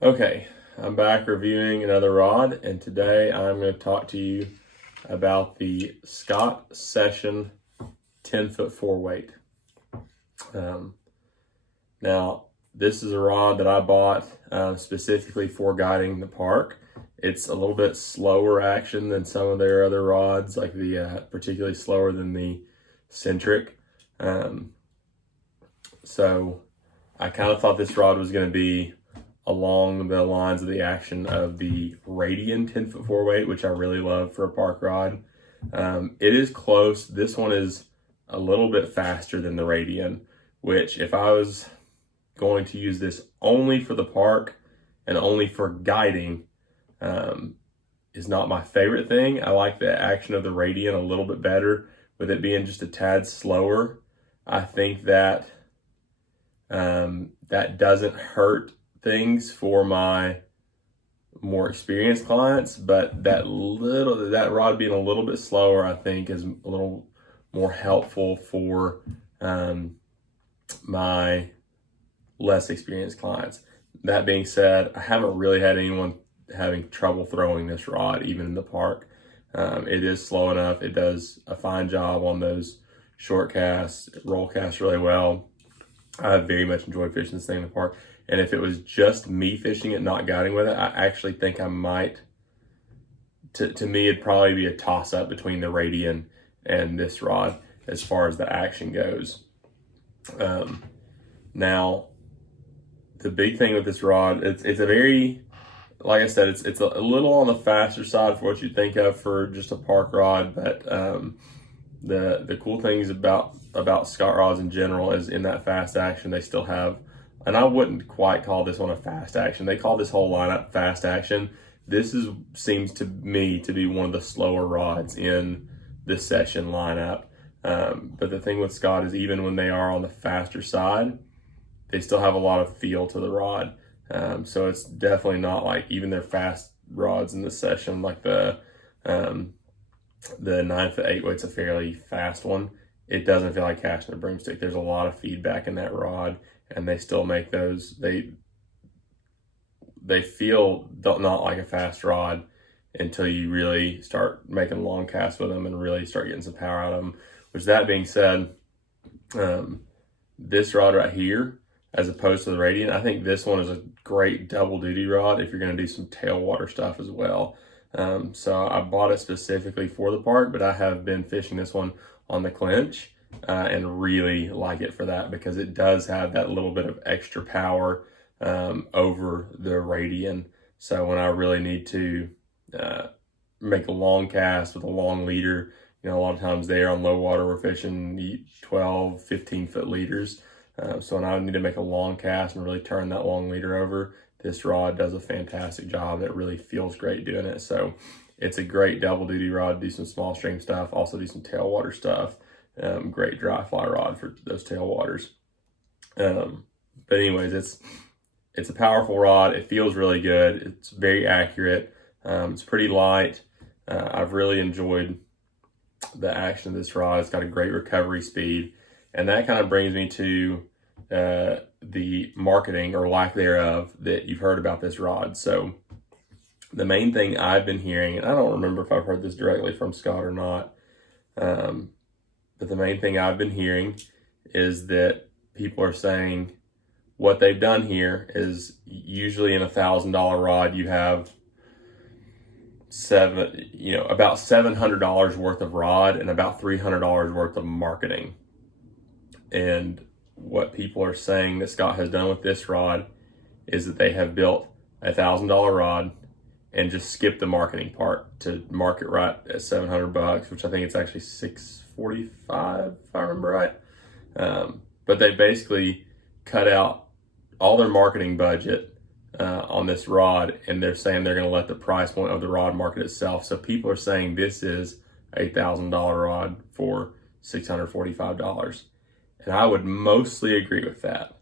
Okay, I'm back reviewing another rod, and today I'm going to talk to you about the Scott Session 10-foot 4 weight. Um, Now, this is a rod that I bought specifically for guiding the park. It's a little bit slower action than some of their other rods, like particularly slower than the Centric. So I kind of thought this rod was going to be along the lines of the action of the Radian 10-foot 4 weight, which I really love for a park rod. It is close. This one is a little bit faster than the Radian, which if I was going to use this only for the park and only for guiding, is not my favorite thing. I like the action of the Radian a little bit better, with it being just a tad slower. I think that that doesn't hurt things for my more experienced clients, but that rod being a little bit slower, I think, is a little more helpful for my less experienced clients. That being said, I haven't really had anyone having trouble throwing this rod, even in the park. It is slow enough. It does a fine job on those short casts, roll casts really well. I very much enjoyed fishing this thing in the park. And if it was just me fishing it, not guiding with it, I actually think I might, to me, it'd probably be a toss-up between the Radian and this rod as far as the action goes. Now, the big thing with this rod, it's a very, like I said, it's a little on the faster side for what you think of for just a park rod, but the cool things about Scott rods in general is in that fast action they still have, and I wouldn't quite call this one a fast action. They call this whole lineup fast action. This seems to me to be one of the slower rods in this Session lineup. But the thing with Scott is even when they are on the faster side, they still have a lot of feel to the rod. So it's definitely not like even their fast rods in the Session, like the 9-foot 8 weight's a fairly fast one. It doesn't feel like casting a broomstick. There's a lot of feedback in that rod, and they still make those. They feel not like a fast rod until you really start making long casts with them and really start getting some power out of them. Which, that being said, this rod right here, as opposed to the Radiant, I think this one is a great double duty rod if you're going to do some tailwater stuff as well. So I bought it specifically for the park, but I have been fishing this one on the clinch and really like it for that, because it does have that little bit of extra power over the Radian. So when I really need to make a long cast with a long leader, a lot of times there on low water we're fishing 12, 15-foot leaders. So when I need to make a long cast and really turn that long leader over, this rod does a fantastic job. It really feels great doing it. So it's a great double duty rod, do some small stream stuff, also do some tailwater stuff. Great dry fly rod for those tailwaters. But anyways, it's a powerful rod. It feels really good. It's very accurate. It's pretty light. I've really enjoyed the action of this rod. It's got a great recovery speed. And that kind of brings me to the marketing or lack thereof that you've heard about this rod. So the main thing I've been hearing, and I don't remember if I've heard this directly from Scott or not, but the main thing I've been hearing is that people are saying what they've done here is usually in $1,000 rod you have about $700 worth of rod and about $300 worth of marketing. And what people are saying that Scott has done with this rod is that they have built $1,000 rod and just skipped the marketing part to market right at $700, which I think it's actually $645 if I remember right. But they basically cut out all their marketing budget on this rod, and they're saying they're going to let the price point of the rod market itself. So people are saying this is a $1,000 rod for $645. And I would mostly agree with that.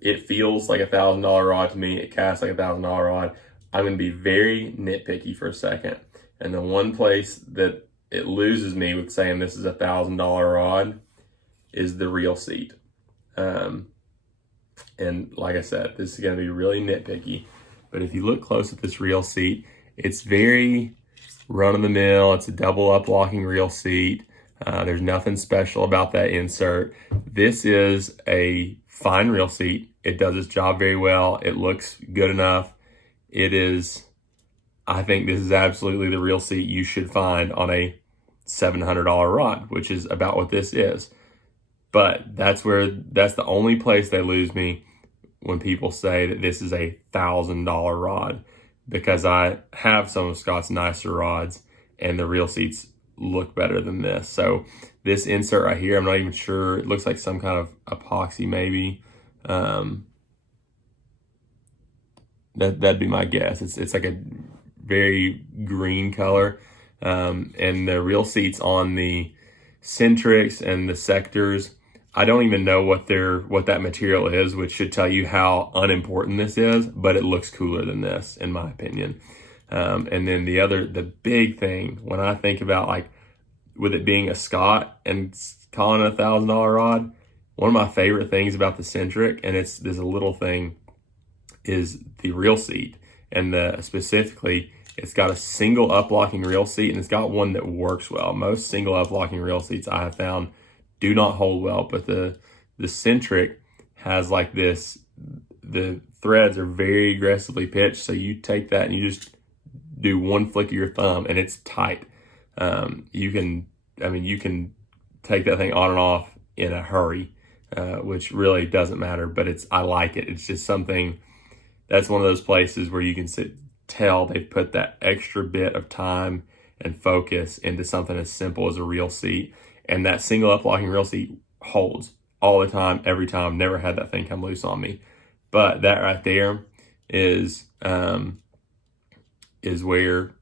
It feels like a $1,000 rod to me. It casts like a $1,000 rod. I'm going to be very nitpicky for a second. And the one place that it loses me with saying this is a $1,000 rod is the reel seat. And like I said, this is going to be really nitpicky, but if you look close at this reel seat, it's very run-of-the-mill. It's a double up locking reel seat. There's nothing special about that insert. This is a fine reel seat. It does its job very well. It looks good enough. I think this is absolutely the reel seat you should find on a $700 rod, which is about what this is. But that's the only place they lose me when people say that this is a $1,000 rod, because I have some of Scott's nicer rods and the reel seats look better than this. So this insert right here, I'm not even sure. It looks like some kind of epoxy maybe. That'd be my guess. It's like a very green color. And the reel seats on the Centrics and the Sectors, I don't even know what that material is, which should tell you how unimportant this is, but it looks cooler than this, in my opinion. And then the big thing, when I think about, like, with it being a Scott and calling it a $1,000 rod, one of my favorite things about the Centric, and there's a little thing, is the reel seat. And specifically, it's got a single up locking reel seat, and it's got one that works well. Most single up locking reel seats I have found do not hold well, but the Centric has like this, the threads are very aggressively pitched, so you take that and you just do one flick of your thumb and it's tight. You can take that thing on and off in a hurry, which really doesn't matter, but I like it. It's just something, that's one of those places where you can tell they've put that extra bit of time and focus into something as simple as a reel seat. And that single up locking reel seat holds all the time, every time. Never had that thing come loose on me. But that right there is where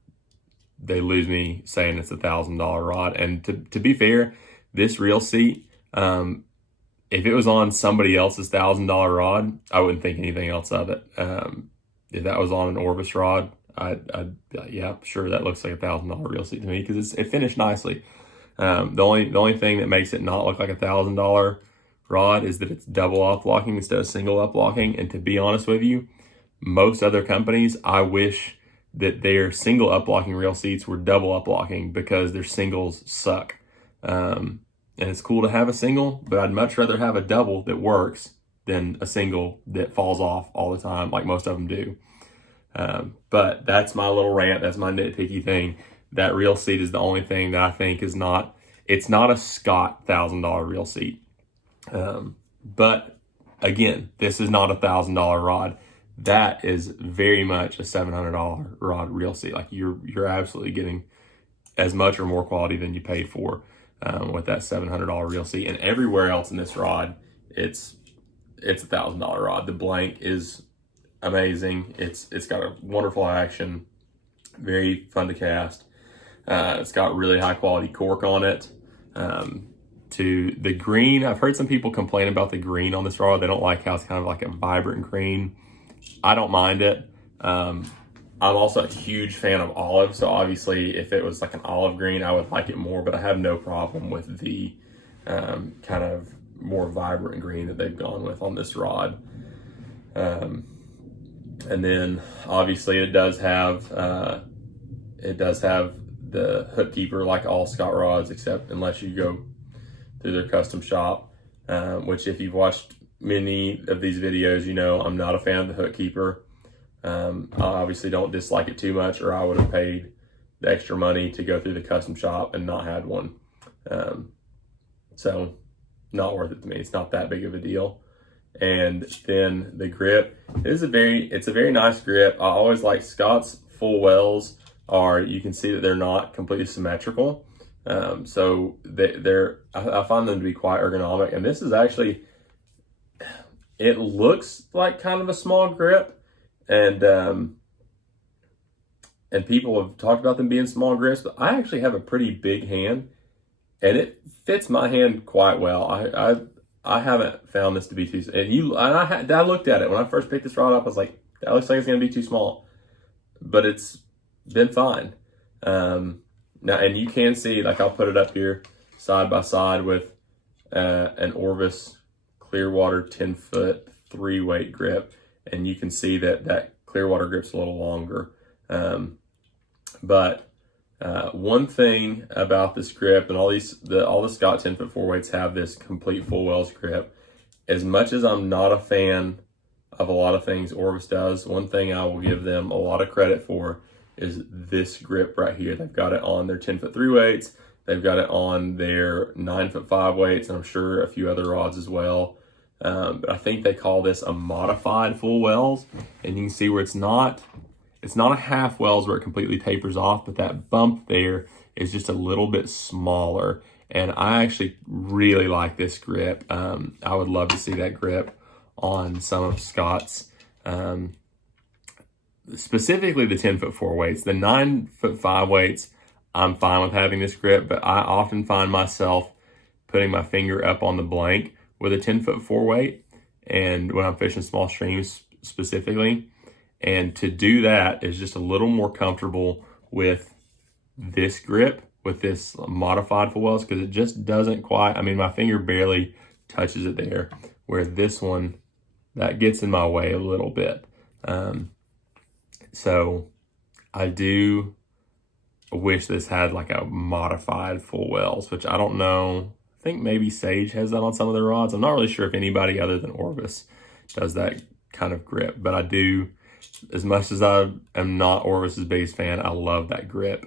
they lose me saying it's a $1,000 rod. And to be fair, this reel seat, if it was on somebody else's $1,000 rod, I wouldn't think anything else of it. If that was on an Orvis rod, I'd yeah, sure, that looks like a $1,000 reel seat to me, because it finished nicely. The only thing that makes it not look like a $1,000 rod is that it's double up locking instead of single up locking. And to be honest with you, most other companies, I wish that their single up locking reel seats were double up locking, because their singles suck. And it's cool to have a single, but I'd much rather have a double that works than a single that falls off all the time, like most of them do. But that's my little rant. That's my nitpicky thing. That reel seat is the only thing that I think it's not a Scott $1,000 reel seat. But again, this is not a $1,000 rod. That is very much a $700 rod reel seat. Like, you're absolutely getting as much or more quality than you paid for with that $700 reel seat. And everywhere else in this rod, it's a $1,000 rod. The blank is amazing. It's got a wonderful action, very fun to cast. It's got really high quality cork on it. To the green, I've heard some people complain about the green on this rod. They don't like how it's kind of like a vibrant green. I don't mind it. I'm also a huge fan of olive, so obviously if it was like an olive green, I would like it more, but I have no problem with the kind of more vibrant green that they've gone with on this rod. And then obviously it does have the hook keeper like all Scott rods, except unless you go through their custom shop, which if you've watched many of these videos, you know I'm not a fan of the hook keeper. I obviously don't dislike it too much, or I would have paid the extra money to go through the custom shop and not had one. So not worth it to me. It's not that big of a deal. And then the grip is it's a very nice grip. I always like Scott's full wells you can see that they're not completely symmetrical. So I find them to be quite ergonomic. And this is actually, it looks like kind of a small grip, and people have talked about them being small grips, but I actually have a pretty big hand and it fits my hand quite well. I haven't found this to be too, I looked at it when I first picked this rod up. I was like, that looks like it's going to be too small, but it's been fine. Now, and you can see, like, I'll put it up here side by side with an Orvis Clearwater 10-foot 3 weight grip, and you can see that that Clearwater grip's a little longer. But one thing about this grip, and all the Scott 10'4" weights have this complete full wells grip. As much as I'm not a fan of a lot of things Orvis does, one thing I will give them a lot of credit for is this grip right here. They've got it on their 10'3" weights. They've got it on their 9'5" weights, and I'm sure a few other rods as well. But I think they call this a modified full wells, and you can see where it's not a half wells where it completely tapers off, but that bump there is just a little bit smaller. And I actually really like this grip. I would love to see that grip on some of Scott's, specifically the 10'4" weights. The 9'5" weights, I'm fine with having this grip, but I often find myself putting my finger up on the blank with a 10'4" weight, and when I'm fishing small streams specifically. And to do that is just a little more comfortable with this grip, with this modified full wells, because it just doesn't quite, I mean, my finger barely touches it there, where this one, that gets in my way a little bit. So I do wish this had like a modified full wells, which I don't know. I think maybe Sage has that on some of their rods. I'm not really sure if anybody other than Orvis does that kind of grip, but I do. As much as I am not Orvis's biggest fan, I love that grip.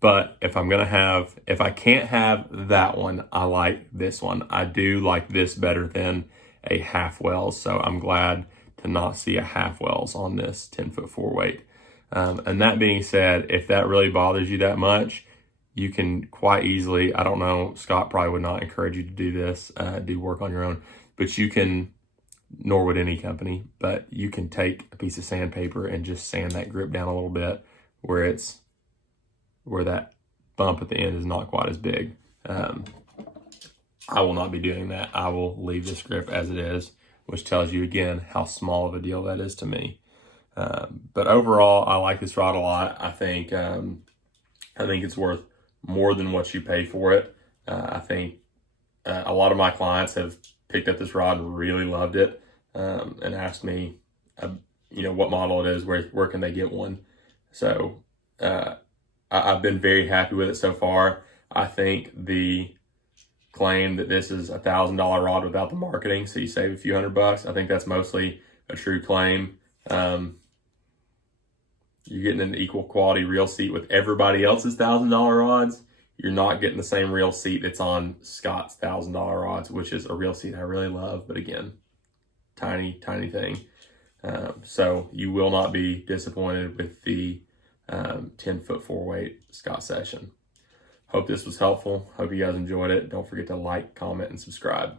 But if I can't have that one, I like this one. I do like this better than a half wells. So I'm glad to not see a half wells on this 10'4" weight. And that being said, if that really bothers you that much, you can quite easily, I don't know, Scott probably would not encourage you to do this, do work on your own, but you can, nor would any company, but you can take a piece of sandpaper and just sand that grip down a little bit where that bump at the end is not quite as big. I will not be doing that. I will leave this grip as it is, which tells you again how small of a deal that is to me. But overall, I like this rod a lot. I think it's worth more than what you pay for it. I think a lot of my clients have picked up this rod and really loved it, and asked me, what model it is, where can they get one. So I've been very happy with it so far. I think the claim that this is a $1,000 rod without the marketing, so you save a few $100, I think that's mostly a true claim. You're getting an equal quality reel seat with everybody else's $1,000 rods. You're not getting the same reel seat that's on Scott's $1,000 rods, which is a reel seat I really love, but again, tiny thing. So you will not be disappointed with the 10'4" weight Scott Session. Hope this was helpful. Hope you guys enjoyed it. Don't forget to like, comment, and subscribe.